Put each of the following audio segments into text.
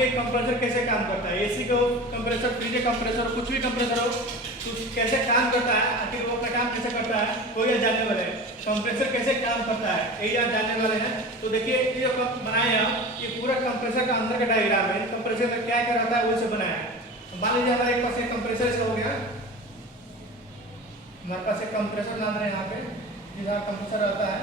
कि कंप्रेसर कैसे काम करता है। एसी का कंप्रेसर, फ्रिज का कंप्रेसर, कुछ भी कंप्रेसर हो तो कैसे काम करता है, आखिर वो अपना काम कैसे करता है, कोई आज जानने वाले हैं। कंप्रेसर कैसे काम करता है यही आज जानने वाले हैं। तो देखिए ये जो बनाए हैं ये पूरा कंप्रेसर का अंदर का डायग्राम है। कंप्रेसर में क्या क्या रहता है वही से बनाया है। मान लीजिए हमारे पास एक कंप्रेसर से हो गया, हमारे पास एक कंप्रेसर नाम है यहाँ पे, जिसका कंप्रेसर रहता है।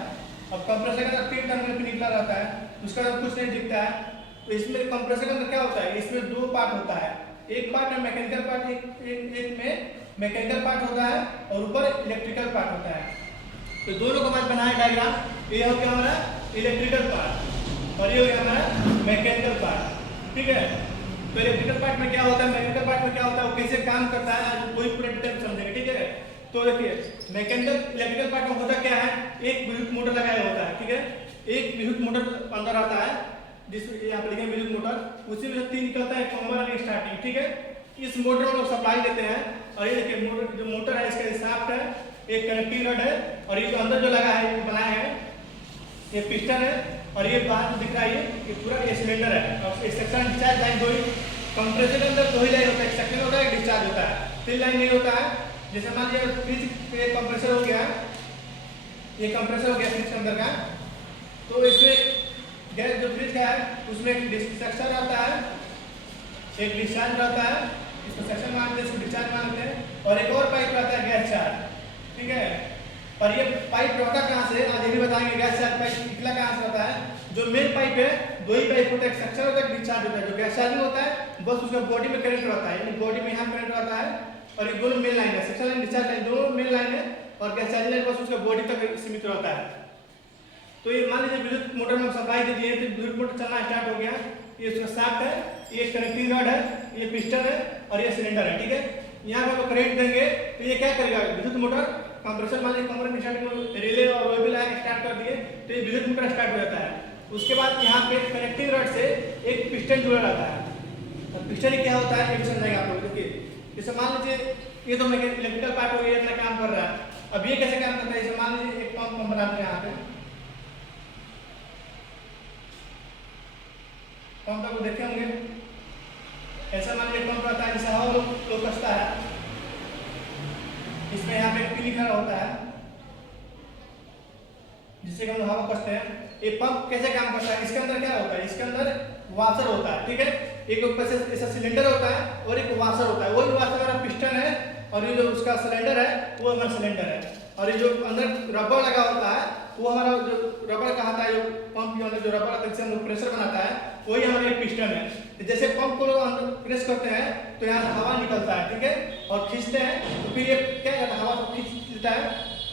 अब कंप्रेसर का अंदर 3 टर्मिनल पे निकला रहता है, उसका कुछ नहीं दिखता है। तो इसमें कंप्रेसर के अंदर क्या होता है, इसमें 2 पार्ट होता है। एक पार्ट है मैकेनिकल पार्ट, एक में मैकेनिकल पार्ट होता है और ऊपर इलेक्ट्रिकल पार्ट होता है। तो दोनों को बाद बनाया डायग्राम। ये हो गया हमारा इलेक्ट्रिकल पार्ट और ये हो गया हमारा मैकेनिकल पार्ट। ठीक है, तो इलेक्ट्रिकल पार्ट में क्या होता है, मैकेनिकल पार्ट में क्या होता है, वो कैसे काम करता है आज वही पूरे डिटेल समझेंगे। ठीक है, तो देखिए मैकेनिकल इलेक्ट्रिकल पार्ट में होता क्या है, एक विद्युत मोटर लगाया होता है। ठीक है, एक विद्युत मोटर अंदर आता है जिसमें यहाँ पे लिखे विद्युत मोटर, उसी में 3 निकलता है कॉमन और स्टार्टिंग। ठीक है, इस मोटर में लोग सप्लाई देते हैं और ये देखिए मोटर, जो मोटर है इसका शाफ्ट है, एक कनेक्टिंग रड है और ये जो अंदर जो लगा है, ये बनाया है, ये पिस्टन है और ये बाहर जो दिख रहा है ये पूरा ये सिलेंडर है। और ये सेक्शन डिस्चार्ज लाइन दो ही, कंप्रेसर के अंदर 2 ही लाइन होता है, एक सेक्शन होता है, एक डिस्चार्ज होता है, 3 लाइन नहीं होता है। जैसे मान लीजिए फ्रिज पे कंप्रेसर हो गया, ये कंप्रेसर हो गया फ्रिज के अंदर का, तो इसमें गैस जो फ्रिज का है उसमें एक सेक्शन रहता है, एक डिस्चार्ज रहता है, इसको सेक्शन मानते हैं, इसको डिस्चार्ज मानते हैं, और एक और पाइप रहता है गैस चार्ज। ठीक है, और ये पाइप रहता कहाँ से, आज ये भी बताएंगे। गैस चार्ज पाइप निकला कहाँ से रहता है, जो मेन पाइप है 2 ही पाइप होता है, एक सेक्शन होता है, एक डिस्चार्ज होता है। जो गैस चार्जिंग होता है बस उसका बॉडी में करंट रहता है, यानी बॉडी में यहाँ करंट रहता है और ये दोनों मेन लाइन है, सेक्शन लाइन डिस्चार्ज लाइन दोनों मेन लाइन है और गैस चार्जिंग लाइन बस उसका बॉडी तक सीमित रहता है। तो ये मान लीजिए विद्युत मोटर में सप्लाई दे दिए, तो विद्युत मोटर चलना स्टार्ट हो गया। ये उसका शाफ्ट है, ये कनेक्टिंग रड है, ये पिस्टन है और ये सिलेंडर है। ठीक है, यहाँ पे करंट देंगे तो ये क्या करेगा, विद्युत मोटर कंप्रेसर मान लीजिए कंप्रेसर स्टार्ट में रिले और वेबल लाइन स्टार्ट कर दिए तो ये विद्युत मोटर स्टार्ट हो जाता है। उसके बाद यहाँ पे कनेक्टिंग रड से एक पिस्टन जुड़ा रहता है। अब पिस्टन क्या होता है ये भी समझाएंगे आप लोग। देखिए जैसे मान लीजिए ये तो इलेक्ट्रिकल पार्ट हो गया, अपना काम कर रहा है। अब ये कैसे काम करता है, जैसे मान लीजिए एक पंप बनाते हैं, यहाँ पे पंप को देखे होंगे, ऐसा मान लीजिए पंप रहता है, जैसे हवा लोग कसता है, इसमें यहाँ पे पी लिखा होता है जिससे हम हवा कसते हैं। ये पंप कैसे काम करता है, इसके अंदर क्या होता है, इसके अंदर वाशर होता है। ठीक है, एक ऊपर से ऐसा सिलेंडर होता है और एक वाशर होता है, वही वाशर हमारा पिस्टन है और ये जो उसका सिलेंडर है वो हमारा सिलेंडर है। और ये जो अंदर रबर लगा होता है वो हमारा जो रबर कहता है, जो पंप के अंदर जो रबर आता है जिससे हम लोग प्रेशर बनाता है वही हमारा एक पिस्टन है। जैसे पंप को लोग अंदर प्रेस करते हैं तो यहाँ से हवा निकलता है। ठीक है, और खींचते हैं तो फिर ये क्या करता है, हवा को खींच लेता है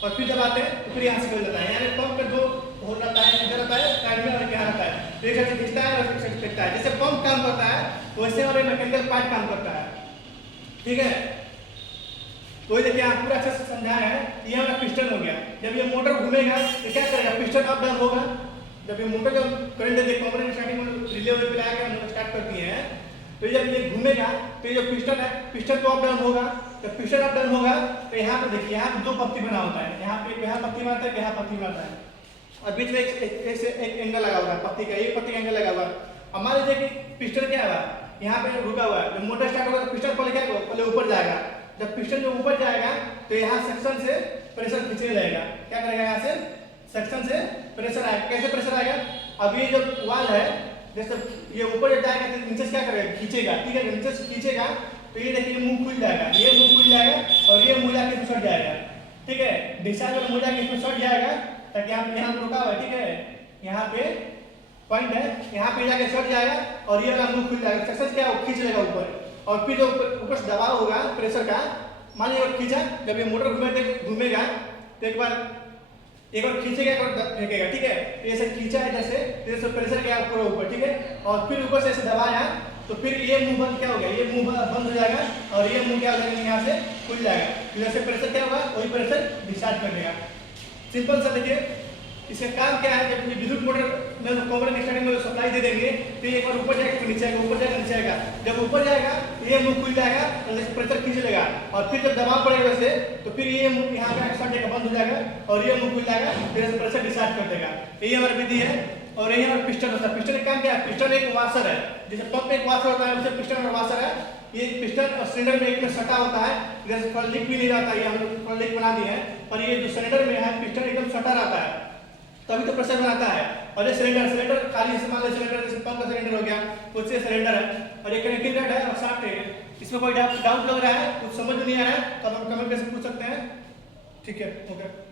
और फिर जब आते हैं तो फिर यहाँ से निकल जाता है। यानी पंप पे 2 होल रहता है, इधर रहता है साइड में और यहाँ रहता है, तो एक साइड से खींचता है और एक साइड से फेंकता है। जैसे पंप काम करता है वैसे हमारे मैकेनिकल पार्ट काम करता है। ठीक है, तो ये देखिए आप पूरा अच्छे से समझाया है। ये हमारा पिस्टन हो गया। जब ये मोटर घूमेगा तो क्या करेगा, पिस्टन अप डाउन होगा। जब ये मोटर जब करंट देते कंपनी स्टार्टिंग में रिले वे पे लगा के हम स्टार्ट कर दिए हैं, तो जब ये घूमेगा तो ये जो पिस्टन है पिस्टन तो अप डाउन होगा। जब पिस्टन अप डाउन होगा तो यहाँ पे देखिए यहाँ पे 2 पत्ती बना होता है, यहाँ पे यहाँ पत्ती बनाता है, यहाँ पत्ती बनाता है और बीच में एक एंगल लगा हुआ है पत्ती का, एक पत्ती का एंगल लगा हुआ है। अब मान लीजिए कि पिस्टन क्या हुआ, यहाँ पे रुका हुआ है। जब मोटर स्टार्ट होगा तो पिस्टन पहले क्या पहले ऊपर जाएगा। जब पिस्टन जो ऊपर जाएगा तो यहाँ सेक्शन से प्रेशर खींचने लगेगा। क्या करेगा, यहाँ से सेक्शन से प्रेशर आएगा। कैसे प्रेशर आएगा, अब ये जो वाल है जैसे ये ऊपर जाएगा तो नीचे से क्या करेगा, खींचेगा। ठीक है, नीचे से खींचेगा तो ये देखिए मुंह खुल जाएगा, ये मुंह खुल जाएगा और ये मुंह जाके इसमें सट जाएगा। ठीक है, डिस्चार्ज वाला मुंह जाके इसमें सट जाएगा ताकि आप यहाँ रुका हुआ है। ठीक है, यहाँ पे पॉइंट है, यहाँ पे जाके सट जाएगा और ये वाला मुंह खुल जाएगा। सेक्शन क्या खींच लेगा ऊपर और फिर जो ऊपर से दबाव होगा प्रेशर का, मान लीजिए खींचा, जब ये मोटर घूमेगा तो एक बार खींचेगा एक बार फेंकेगा। ठीक है, ऐसे खींचा है जैसे प्रेशर गया ऊपर। ठीक है, और फिर ऊपर से ऐसे दबाया तो फिर ये मुंह बंद क्या हो गया, ये मुंह बंद हो जाएगा और ये मुंह क्या हो जाएगा, यहाँ से खुल जाएगा। जैसे प्रेशर क्या होगा वही प्रेशर डिस्चार्ज कर देगा। सिंपल सा देखिए इसका काम क्या है। जब विद्युत मोटर में कंपनी स्टार्टिंग में सप्लाई दे देंगे तो एक बार ऊपर जाएगा फिर नीचे आएगा, ऊपर जाएगा नीचे आएगा। जब ऊपर जाएगा तो ये मुंह खुल जाएगा और प्रेशर खींच लेगा और फिर जब दबाव पड़ेगा वैसे तो फिर ये मुंह यहाँ पे सट जाएगा, बंद हो जाएगा और ये मुंह खुल जाएगा, फिर प्रेशर डिस्चार्ज कर देगा। यही हमारी विधि है। और यही हमारा पिस्टन होता है। पिस्टन का काम क्या है? पिस्टन एक वाशर है, जैसे पंप में एक वाशर होता है, वैसे पिस्टन और वाशर है। ये पिस्टन और सिलेंडर में एक में सटा होता है, जैसे थोड़ा लीक भी नहीं रहता है, हम लोग थोड़ा लीक बना दिए हैं, और ये जो सिलेंडर में है पिस्टन एकदम सटा रहता है, तभी तो प्रेशर बनाता है। और ये सिलेंडर खाली इस्तेमाल है, सिलेंडर जैसे पंप का सिलेंडर हो गया, कुछ से सिलेंडर है, और ये कनेक्टिंग रड है और शाफ्ट है। इसमें कोई डाउट लग रहा है, कुछ समझ नहीं आ रहा है तो आप कमेंट करके पूछ सकते हैं। ठीक है, ओके।